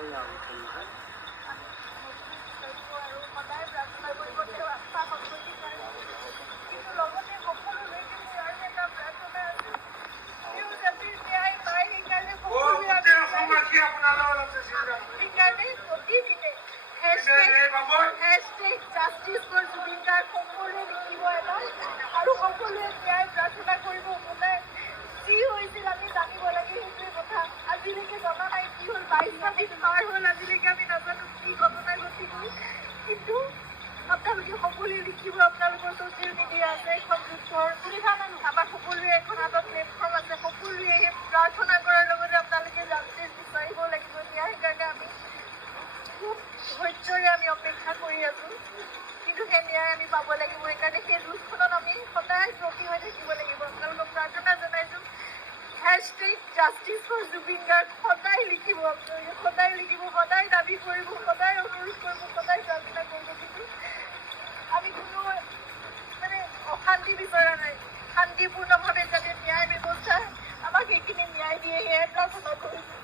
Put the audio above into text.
সদায় প্ৰাৰ্থনা কৰিব তেওঁ আশা সন্মতি কিন্তু লগতে সকলোলৈকে মোৰ আৰু এটা প্ৰাৰ্থনা আছে তেওঁ যাতে ন্যায় পায় সেইকাৰণে সেইকাৰণে প্ৰতিদিনে জাষ্টিছ ফৰ জুবিন গাৰ্গ সকলোৱে লিখিব এবাৰ আৰু সকলোৱে ন্যায় প্ৰাৰ্থনা কৰিব ওলাই যি হৈছিল আমি জানিব লাগে সেইটোৱে কথা আজিলৈকে জনা নাই কি হ'ল 22টা দিন পাৰ হ'ল আজিলৈকে আমি নাজানো কি ঘটনা ঘটি গ'ল কিন্তু আপোনালোকে সকলোৱে লিখিব আপোনালোকৰ ছ'চিয়েল মিডিয়া আছে সংযুক্তৰ আমাৰ সকলোৱে এখন হাতত প্লেটফৰ্ম আছে সকলোৱে সেই প্ৰাৰ্থনা কৰাৰ লগতে আপোনালোকে জাষ্টিছ বিচাৰিব লাগিব ন্যায় কাৰণে আমি খুব ধৈৰ্যৰে আমি অপেক্ষা কৰি আছোঁ কিন্তু সেই ন্যায় আমি পাব লাগিব সেইকাৰণে সেই যুঁজখনত আমি সদায় ব্ৰতী হৈ থাকিব লাগিব আপোনালোকক প্ৰাৰ্থনা জনাইছোঁ #জাষ্টিছ ফৰ জুবিন গাৰ্গ সদায় লিখিব আপোনালোকে সদায় লিখিব সদায় দাবী কৰিব সদায় অনুৰোধ কৰিব সদায় প্ৰাৰ্থনা কৰিব কিন্তু আমি কোনো মানে অশান্তি বিচৰা নাই শান্তিপূৰ্ণভাৱে যাতে ন্যায় ব্যৱস্থাই আমাক সেইখিনি ন্যায় দিয়ে সেয়াই প্ৰাৰ্থনা কৰিছোঁ